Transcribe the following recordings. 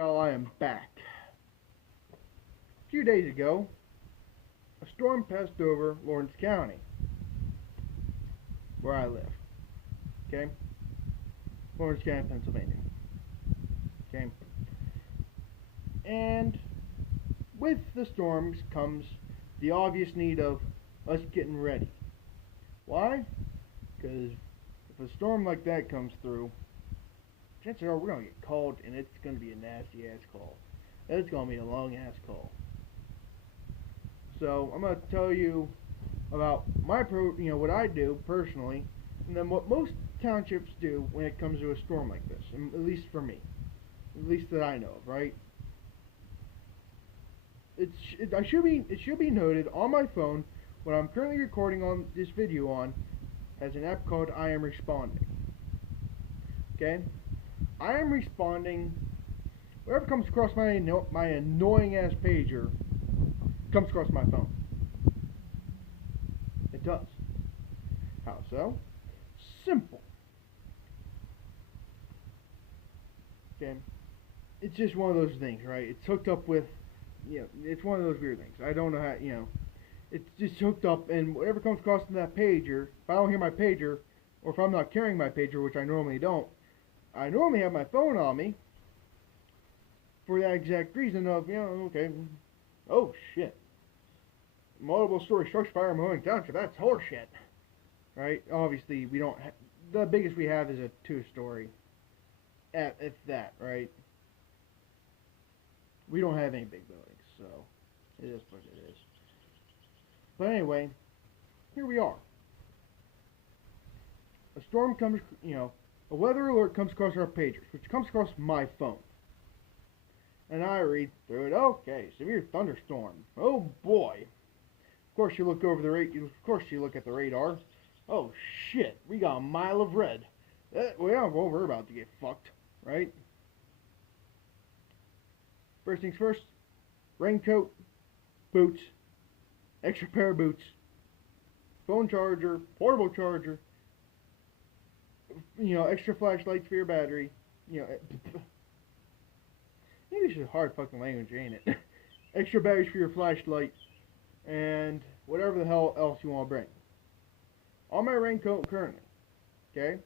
Well, I am back. A few days ago, a storm passed over Lawrence County, where I live. Okay? Lawrence County, Pennsylvania. Okay? And with the storms comes the obvious need of us getting ready. Why? Because if a storm like that comes through, chances are we're going to get called, and it's going to be a nasty ass call. It's going to be a long ass call. So I'm going to tell you about what I do personally, and then what most townships do when it comes to a storm like this, and at least for me, at least that I know of, right? It should be noted on my phone what I'm currently recording on this video on has an app called I Am Responding. Okay, I am responding. Whatever comes across my annoying ass pager comes across my phone. It does. How so? Simple. Okay, it's just one of those things, right? It's hooked up with, it's one of those weird things. I don't know how, it's just hooked up, and whatever comes across in that pager, if I don't hear my pager, or if I'm not carrying my pager, which I normally don't, I normally have my phone on me for that exact reason of, okay, oh shit, multiple story structure fire in Mahoning Township, that's horseshit, right? Obviously, we don't, the biggest we have is a 2-story, if that, right? We don't have any big buildings, so it is what it is. But anyway, here we are. A storm comes, a weather alert comes across our pagers, which comes across my phone. And I read through it. Okay, severe thunderstorm. Oh boy. Of course you look over the look at the radar. Oh shit, we got a mile of red. Well, we're about to get fucked, right? First things first, raincoat, boots, extra pair of boots, phone charger, portable charger, extra flashlights for your battery, maybe this is hard fucking language, ain't it? Extra batteries for your flashlight, and whatever the hell else you want to bring. On my raincoat currently, okay,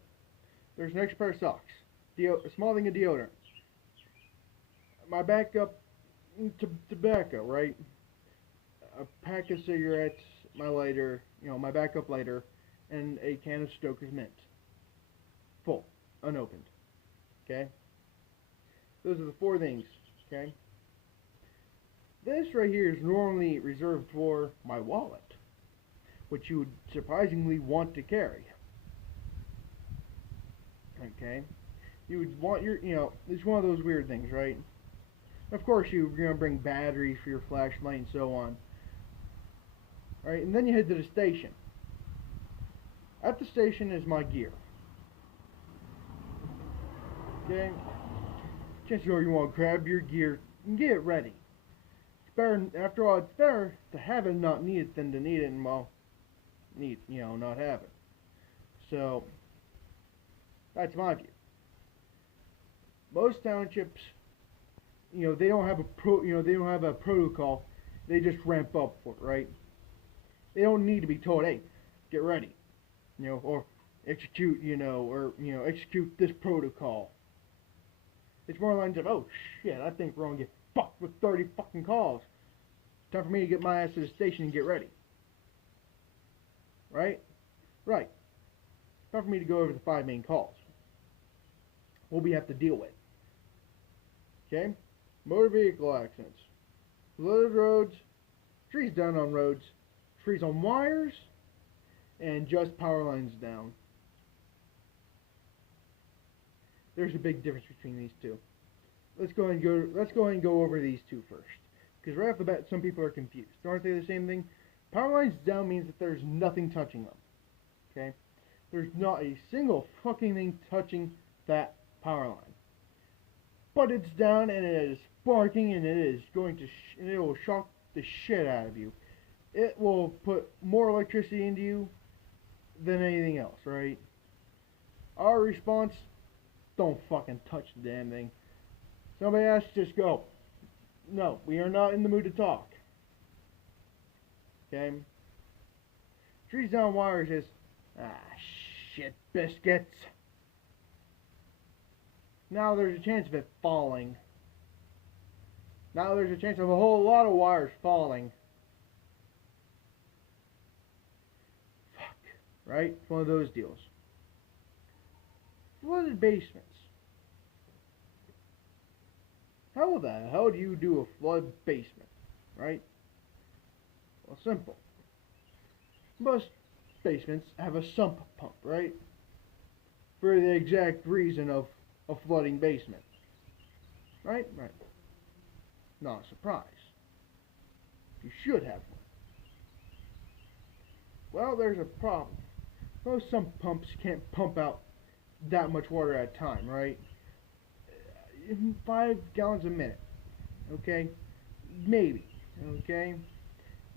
there's an extra pair of socks, a small thing of deodorant, my backup tobacco, right? A pack of cigarettes, my lighter, my backup lighter, and a can of Stoker's Mint. Full, unopened. Okay? Those are the 4 things, okay? This right here is normally reserved for my wallet, which you would surprisingly want to carry. Okay? You would want your, it's one of those weird things, right? Of course, you're going to bring batteries for your flashlight and so on. Right, and then you head to the station. At the station is my gear. Okay? Chances are you want to grab your gear and get it ready. It's better, after all, it's better to have it and not need it than to need it and, well, not have it. So, that's my view. Most townships, they don't have a protocol. They just ramp up for it, right? They don't need to be told, hey, get ready, or execute, execute this protocol. It's more lines of, oh shit, I think we're gonna get fucked with 30 fucking calls. Time for me to get my ass to the station and get ready. Right? Right. Time for me to go over the 5 main calls. What we have to deal with. Okay? Motor vehicle accidents. Flooded roads, trees down on roads, trees on wires, and just power lines down. There's a big difference between these two. Let's go and go over these two first, because right off the bat, some people are confused. Aren't they the same thing? Power lines down means that there's nothing touching them. Okay, there's not a single fucking thing touching that power line. But it's down and it is sparking, and it is going to and it will shock the shit out of you. It will put more electricity into you than anything else, right? Our response, don't fucking touch the damn thing. Somebody has to just go, no, we are not in the mood to talk. Okay? Trees down wires is, shit biscuits. Now there's a chance of it falling. Now there's a chance of a whole lot of wires falling. Fuck. Right? It's one of those deals. Flooded basements. How the hell do you do a flood basement? Right? Well, simple. Most basements have a sump pump, right? For the exact reason of a flooding basement. Right? Right. Not a surprise. You should have one. Well, there's a problem. Most sump pumps can't pump out that much water at a time, right? 5 gallons a minute. Okay? Maybe. Okay?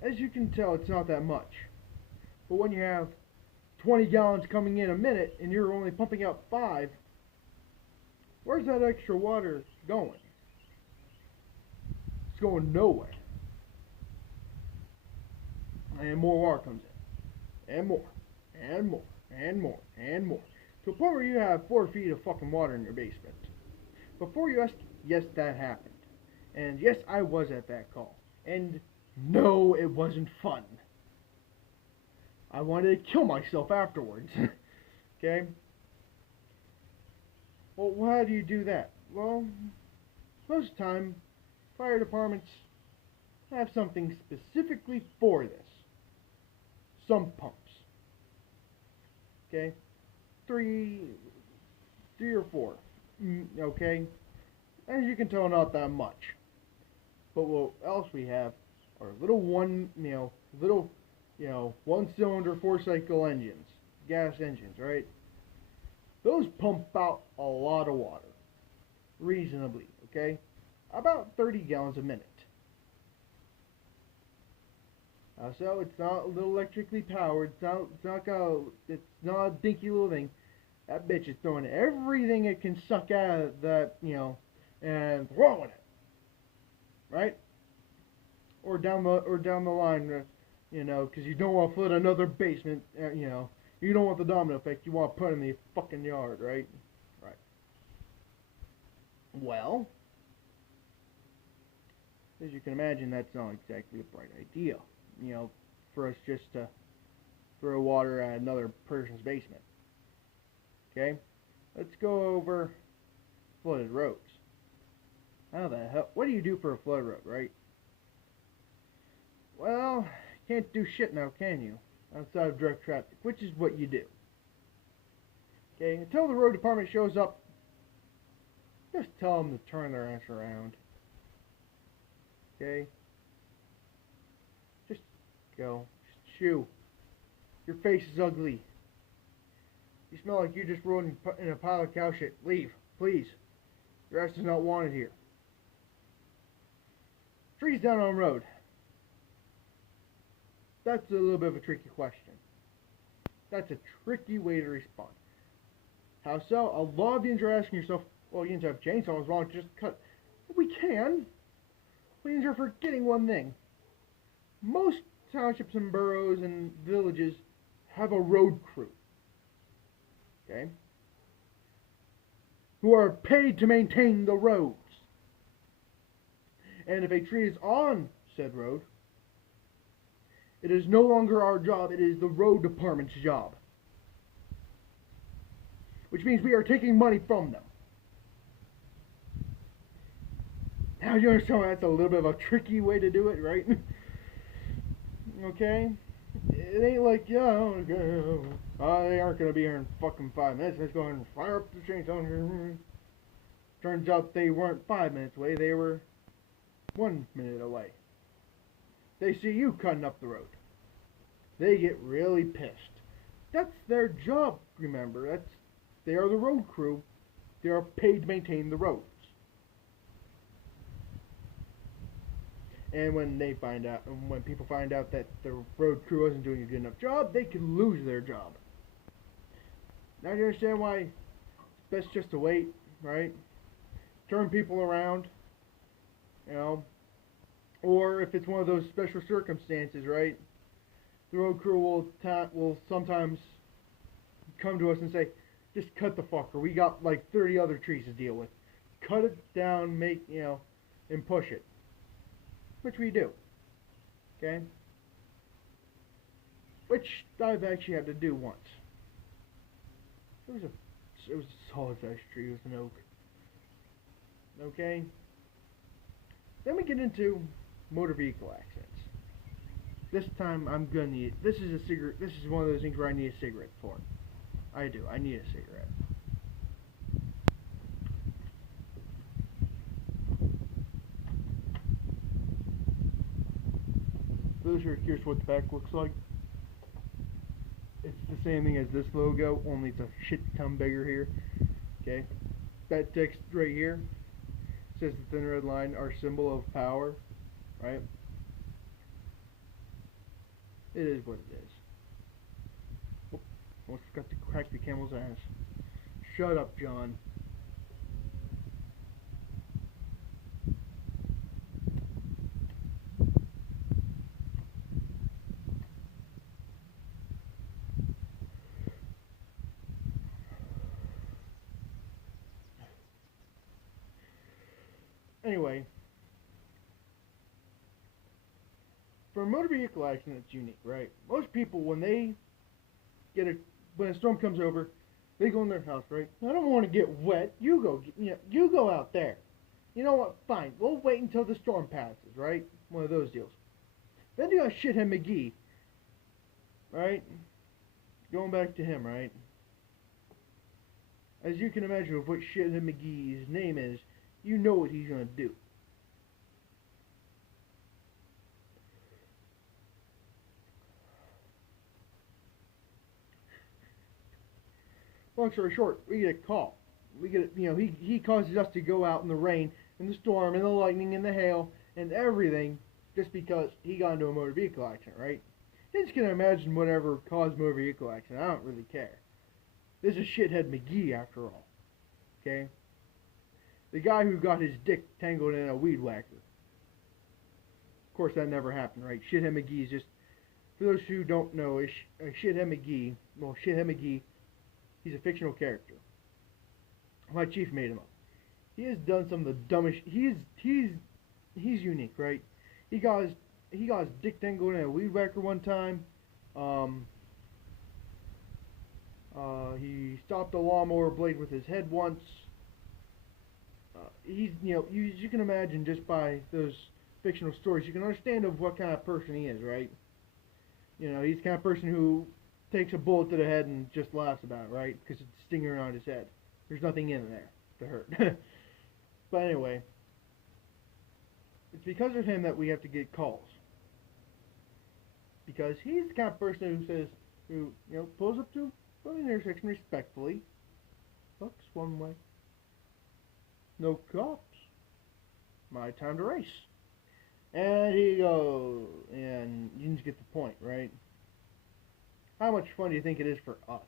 As you can tell, it's not that much. But when you have 20 gallons coming in a minute and you're only pumping out 5, where's that extra water going? It's going nowhere. And more water comes in. And more. And more. And more. And more. To a point where you have 4 feet of fucking water in your basement. Before you ask, yes, that happened. And yes, I was at that call. And no, it wasn't fun. I wanted to kill myself afterwards. Okay? Well, how do you do that? Well, most of the time, fire departments have something specifically for this. Sump pumps. Okay? 3 or 4. Okay? As you can tell, not that much. But what else we have are little one cylinder 4-cycle engines. Gas engines, right? Those pump out a lot of water. Reasonably, okay? About 30 gallons a minute. So it's not a little electrically powered. It's not a dinky little thing. That bitch is throwing everything it can suck out of that, and throwing it. Right? Or down the line, because you don't want to flood another basement, you don't want the domino effect. You want to put it in the fucking yard, right? Right. Well, as you can imagine, that's not exactly a bright idea. For us just to throw water at another person's basement. Okay? Let's go over flooded roads. How the hell? What do you do for a flood road, right? Well, can't do shit now, can you? Outside of direct traffic, which is what you do. Okay? Until the road department shows up, just tell them to turn their ass around. Okay? Just go. Just chew. Your face is ugly. You smell like you just rolled in a pile of cow shit. Leave, please. Your ass is not wanted here. Trees down on the road. That's a little bit of a tricky question. That's a tricky way to respond. How so? A lot of you are asking yourself, well, you have chainsaws, why don't you just cut? We can. But you're forgetting one thing. Most townships and boroughs and villages have a road crew. Okay? Who are paid to maintain the roads. And if a tree is on said road, it is no longer our job, it is the road department's job. Which means we are taking money from them. Now you understand that's a little bit of a tricky way to do it, right? Okay? It ain't like, they aren't going to be here in fucking 5 minutes. Let's go ahead and fire up the chainsaw. Turns out they weren't 5 minutes away, they were 1 minute away. They see you cutting up the road. They get really pissed. That's their job, remember. They are the road crew. They are paid to maintain the roads. And when people find out that the road crew isn't doing a good enough job, they can lose their job. Now you understand why it's best just to wait, right? turn people around, you know, or if it's one of those special circumstances, right? The road crew will sometimes come to us and say, just cut the fucker. We got like 30 other trees to deal with. Cut it down, and push it. Which we do. Okay? Which I've actually had to do once. It was a solid sized tree. It was an oak. Okay? Then we get into motor vehicle accidents. This time I'm gonna need. This is a cigarette. This is one of those things where I need a cigarette for. I do. I need a cigarette. Those who are curious what the back looks like, it's the same thing as this logo, only it's a shit ton bigger here. Okay, that text right here says the thin red line, our symbol of power, right? It is what it is. Oh, almost forgot to crack the camel's ass. Shut up, John. Anyway, for a motor vehicle accident, it's unique, right? Most people, when a storm comes over, they go in their house, right? I don't want to get wet. You go out there. You know what? Fine. We'll wait until the storm passes, right? One of those deals. Then you got Shithead McGee, right? Going back to him, right? As you can imagine, with what Shithead McGee's name is, you know what he's going to do. Long story short, we get a call. He causes us to go out in the rain, in the storm, in the lightning, in the hail, and everything, just because he got into a motor vehicle accident, right? You just can imagine whatever caused motor vehicle accident. I don't really care. This is Shithead McGee, after all. Okay? The guy who got his dick tangled in a weed whacker. Of course, that never happened, right? Shithead McGee is just, for those who don't know, Shithead McGee, he's a fictional character. My chief made him up. He has done some of the dumbest. He's unique, right? He got his dick tangled in a weed whacker one time. He stopped a lawnmower blade with his head once. You can imagine just by those fictional stories, you can understand of what kind of person he is, right? He's the kind of person who takes a bullet to the head and just laughs about it, right? Because it's stinging around his head. There's nothing in there to hurt. But anyway, it's because of him that we have to get calls. Because he's the kind of person who pulls up to an intersection respectfully, looks one way. No cops. My time to race. And he goes, and you just get the point, right? How much fun do you think it is for us?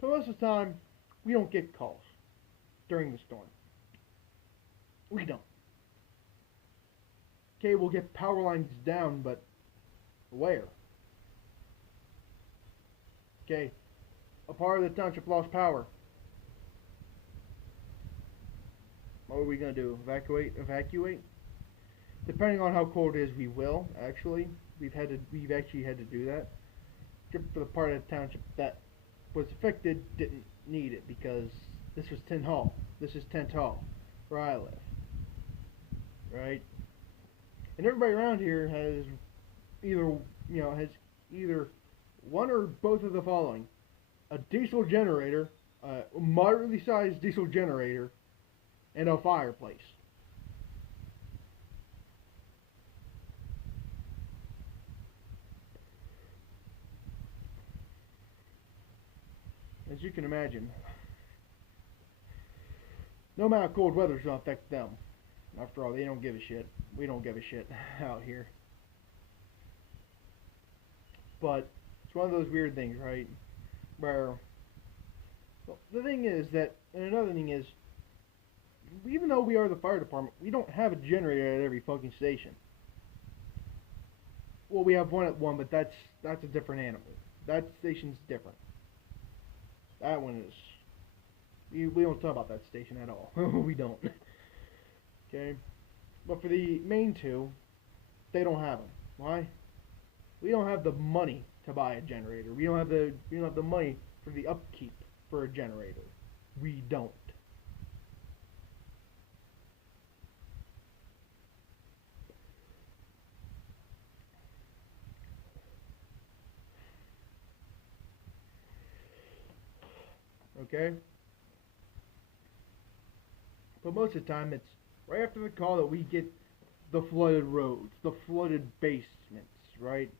But most of the time, we don't get calls during the storm. We don't. Okay, we'll get power lines down, but where? Okay, a part of the township lost power. What are we going to do? Evacuate? Depending on how cold it is, we will, actually. We've actually had to do that. Except for the part of the township that was affected didn't need it, because this was Tent Hall. This is Tent Hall, where I live. Right? And everybody around here has either one or both of the following: a diesel generator, a moderately sized diesel generator, and a fireplace. As you can imagine, no amount of cold weather's gonna affect them. After all, they don't give a shit. We don't give a shit out here. But it's one of those weird things, right? Where, well, the thing is that, and another thing is, even though we are the fire department, we don't have a generator at every fucking station. Well, we have one at one, but that's a different animal. That station's different. That one is. We don't talk about that station at all. We don't. Okay? But for the main two, they don't have them. Why? We don't have the money to buy a generator. We don't have the money for the upkeep for a generator. We don't. Okay? But most of the time, it's right after the call that we get the flooded roads, the flooded basements, right?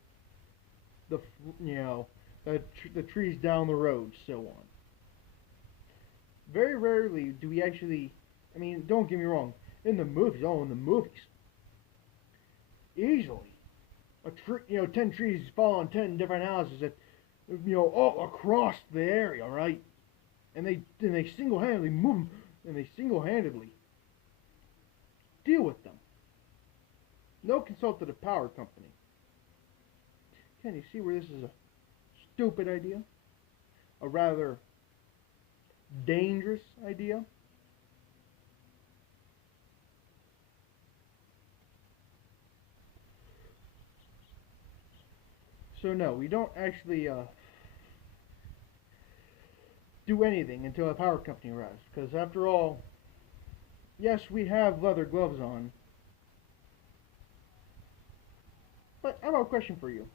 The the trees down the road, so on. Very rarely do we actually. I mean, don't get me wrong. In the movies, easily a tree, 10 trees fall on 10 different houses that, all across the area, right? And they single-handedly move them, and they single-handedly deal with them. No consult to the power company. Can you see where this is a stupid idea? A rather dangerous idea? So no, we don't actually do anything until a power company arrives. Because after all, yes, we have leather gloves on. But I have a question for you.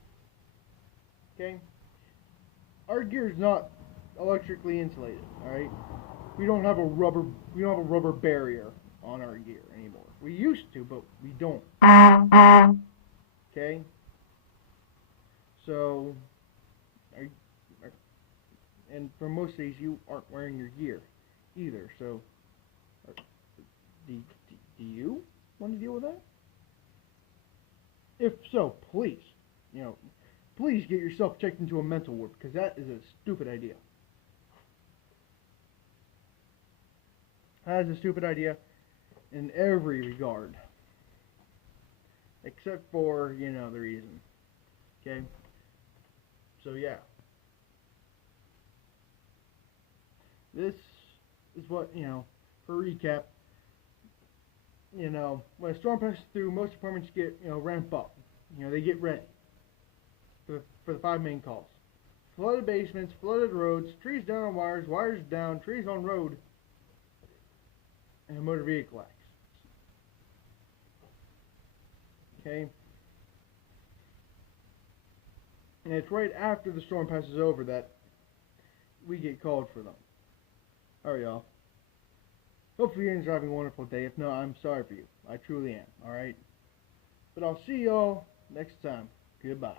Okay? Our gear is not electrically insulated, alright? We don't have a rubber barrier on our gear anymore. We used to, but we don't. Okay? So, and for most days you aren't wearing your gear either. So, do you want to deal with that? If so, please, please get yourself checked into a mental ward because that is a stupid idea. That is a stupid idea in every regard, except for the reason. Okay. So yeah. This is what, for recap, when a storm passes through, most departments get, ramp up. They get ready for the 5 main calls. Flooded basements, flooded roads, trees down on wires, wires down, trees on road, and a motor vehicle accident. Okay? And it's right after the storm passes over that we get called for them. Alright, y'all. Hopefully you're having a wonderful day. If not, I'm sorry for you. I truly am. Alright? But I'll see y'all next time. Goodbye.